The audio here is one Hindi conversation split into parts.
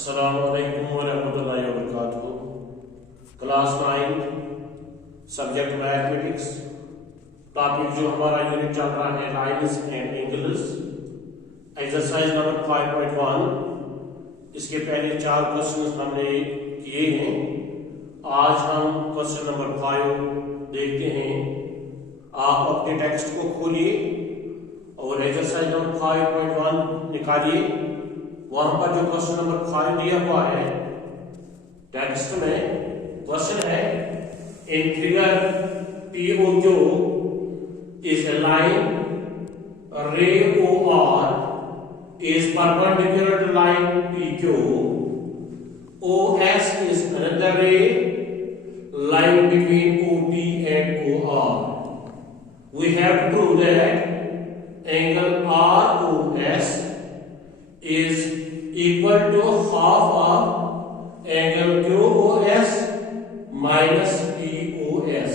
अस्सलामुअलैकुम वरहमतुल्लाहि वबरकातुहू। Class 9 subject mathematics. टॉपिक जो हमारा यूनिट चल रहा है lines and angles, exercise number 5.1। इसके पहले 4 क्वेश्चन हमने किए हैं। आज हम क्वेश्चन नंबर 5 देखते हैं। आप अपने टेक्स्ट को खोलिए और एक्सरसाइज नंबर 5.1 निकालिए। वहां पर जो क्वेश्चन नंबर 5 दिया हुआ है टेक्स्ट में, क्वेश्चन है in figure POQ is a line ray OR is perpendicular to line PQ. OS is another ray lying between OP and OR. We have to prove that angle ROS is equal to half of angle QOS minus POS।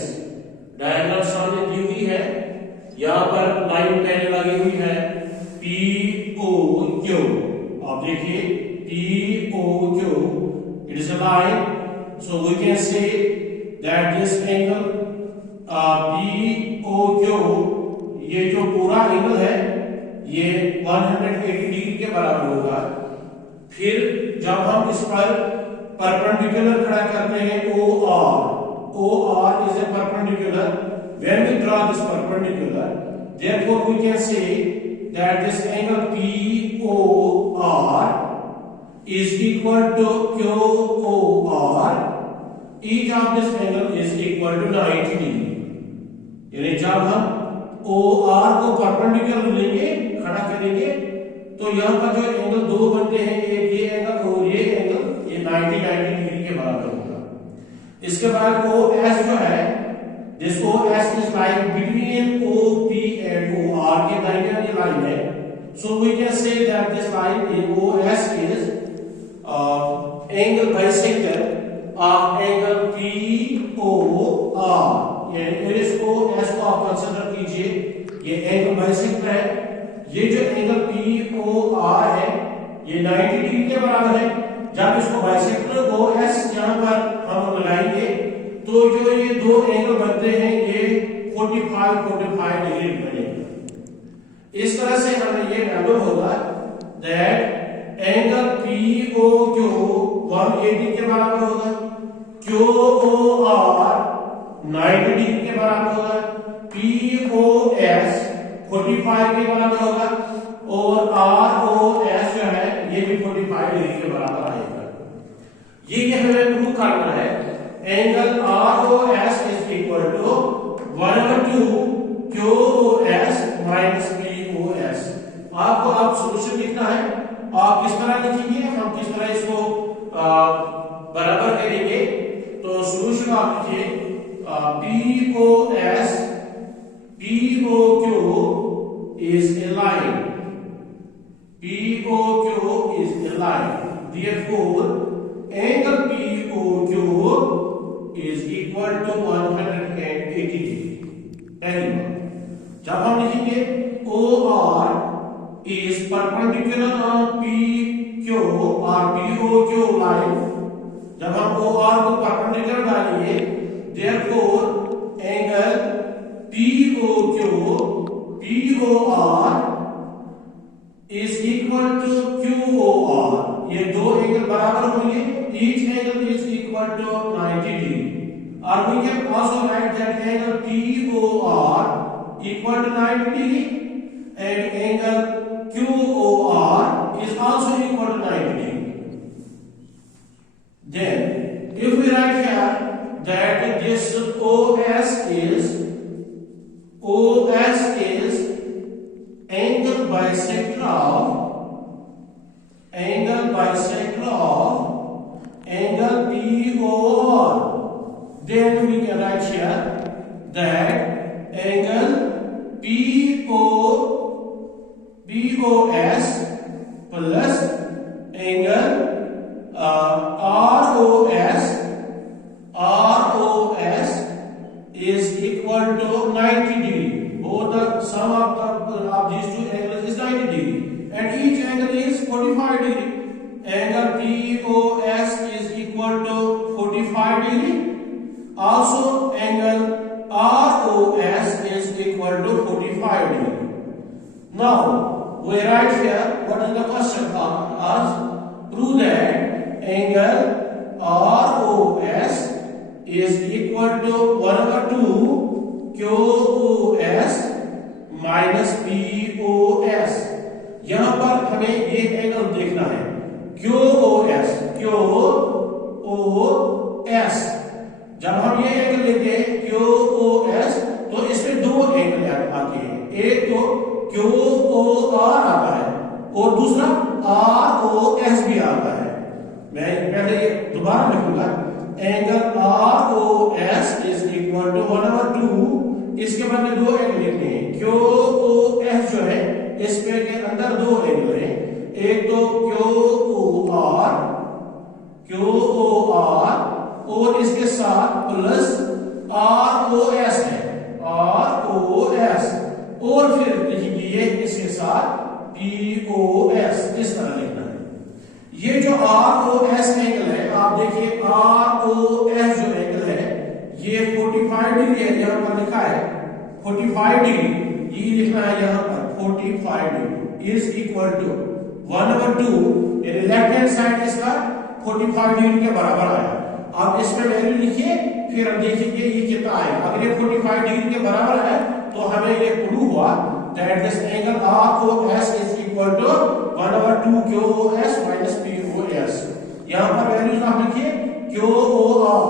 Diagram सामने दी हुई है। यहां पर लाइन पहले लगी हुई है POQ। आप देखिए POQ, it is a line, so we can say that this angle POQ, ये जो पूरा एंगल है ये 180 डिग्री के बराबर होगा। फिर जब हम इस पर परपेंडिकुलर खड़ा करते हैं OR is a perpendicular. When we draw this perpendicular, therefore we can say that this angle POR is equal to QOR. Each of this angle is equal to 90 degree. यानी जब हम OR को परपेंडिकुलर लेंगे, खड़ा करेंगे, तो यहाँ पर जो एंगल दो बनते हैं, एक ये एंगल और ये एंगल, ये 90 डिग्री के बराबर होगा। इसके बाद OS जो है, this OS is lying between OP and OR के दरमियान ये लाइन है। So we can say that this line OS is angle bisector of angle POR। यानी इसको OS को आप कंसीडर कीजिए, ये एंगल बाइसेक्टर है। ये जो एंगल POR है ये 90 डिग्री के बराबर है। जब इसको बाइसेक्टर OS यहाँ पर हम लगाएंगे तो जो ये दो एंगल बनते हैं ये 45 डिग्री बनेगा। इस तरह से हमें ये मालूम होगा दैट एंगल POQ 180 के बराबर होगा, QOR 90 डिग्री के बराबर होगा, POS 45 के बराबर होगा और ROS जो है ये भी 45 डिग्री के बराबर आएगा। ये हमें प्रूव करना है। Angle ROS is equal to 1/2 QOS minus POS। आपको अब सॉल्यूशन लिखना है। आप किस तरह लिखेंगे, हम किस तरह इसको बराबर करेंगे। तो सॉल्यूशन आप लिखिए POQ is a line. POQ is a line. Therefore, angle POQ is equal to 180 degree। पहली बात, जब हम लिखेंगे OR is perpendicular on PQ or POQ line, जब हम OR को परपेंडिकुलर डालेंगे, therefore angle POR is equal to QOR। ये दो एंगल बराबर होंगे। Each angle is equal to 90 degree। Or we can also write that angle POR equal to 90 degree and angle QOR is also equal to 90 degree। Then if we write here that this OS is angle bisector of angle POR, then we can write here that angle POS plus angle ROS is equal to 90 degree। Both the sum of these two angles is 90 degree and each angle is 45 degree angle POS is equal to 45 degree. Also angle ROS is equal to 45 degree. Now we write here what is the question for us. Prove that angle ROS is equal to 1/2 QOS minus POS. यहां पर हमें ये एंगल देखना है QOS जब हम ये एंगल लेते हैं QOS तो इसमें दो एंगल आते हैं, एक तो QOR आता है और दूसरा ROS भी आता है। मैं पहले ये दोबारा लिखूंगा, angle ROS is equal to 1/2, इसके बाद में दो एंगल लिखते हैं QOS जो है इसमें के अंदर दो एंगल हैं, एक तो QOR और इसके साथ प्लस ROS है ROS और फिर लिखेंगे ये इसके साथ POS, इस तरह लिखना है। ये जो ROS एंगल है आप देखिए ROS जो एंगल है ये 45 डिग्री है, यहां पर लिखा है 45 डिग्री, ये लिखना है यहां पर 45 डिग्री इज इक्वल टू 1/2, यानी लेफ्ट हैंड साइड इसका 45 डिग्री के बराबर आया। आप इसमें वैल्यू लिखिए फिर हम देखेंगे ये कितना आएगा। अगर ये 45 डिग्री के बराबर है तो हमें ये प्रूव हुआ that this angle ROS is equal to 1/2 QOS minus POS। यहां पर वैल्यूज आप लिखिए QOR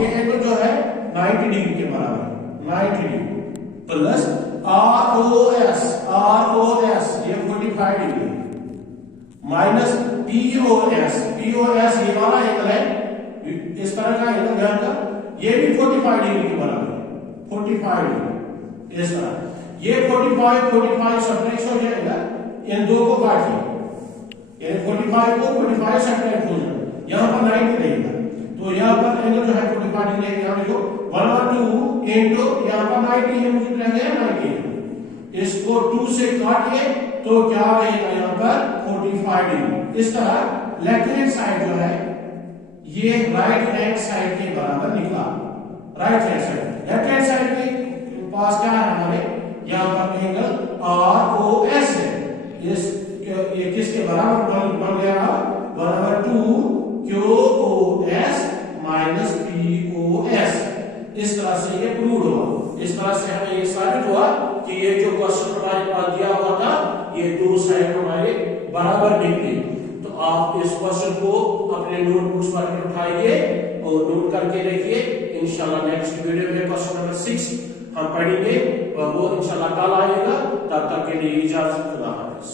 ये एंगल जो है 90 डिग्री के बराबर है, 90 डिग्री प्लस ROS ये 45 डिग्री माइनस POS ये वाला एंगल है, इस तरह का एंगल ध्यान का, ये भी 45 डिग्री के बराबर है, 45 डिग्री इस तरह। ये 45 सब्ट्रैक्ट हो जाएगा, इन दो को काटिए, यानी 45 को 45 सब्ट्रैक्ट हो जाएगा, यहां पर 90 रहेगा तो यहां पर एंगल जो है 45 डिग्री है, यहां देखो 1/2 इनटू यहां पर 90 है, मुझे रह गया 90, इसको 2 से काटिए तो क्या रहेगा यहां पर 45 डिग्री। इस तरह लेफ्ट हैंड साइड जो है ये राइट हैंड साइड के बराबर निकला, right hand side. Left hand side के पास क्या है हमारे, यहां पर एंगल ROS है, ये किसके बराबर बन गया 1/2 QOS माइनस POS। इस तरह से ये प्रूव हुआ, इस तरह से हमें ये साबित हुआ कि ये जो क्वेश्चन हमारे पास दिया हुआ था ये दो साइड हमारे बराबर निकले। तो आप इस क्वेश्चन को अपने नोटबुक्स पर उठाइए और नोट करके रखिए। इंशाल्लाह नेक्स्ट वीडियो में क्वेश्चन नंबर 6 हम पढ़ेंगे और वो इंशाल्लाह कल आएगा। तब तक के लिए इजाजत, खुदा हाफिज।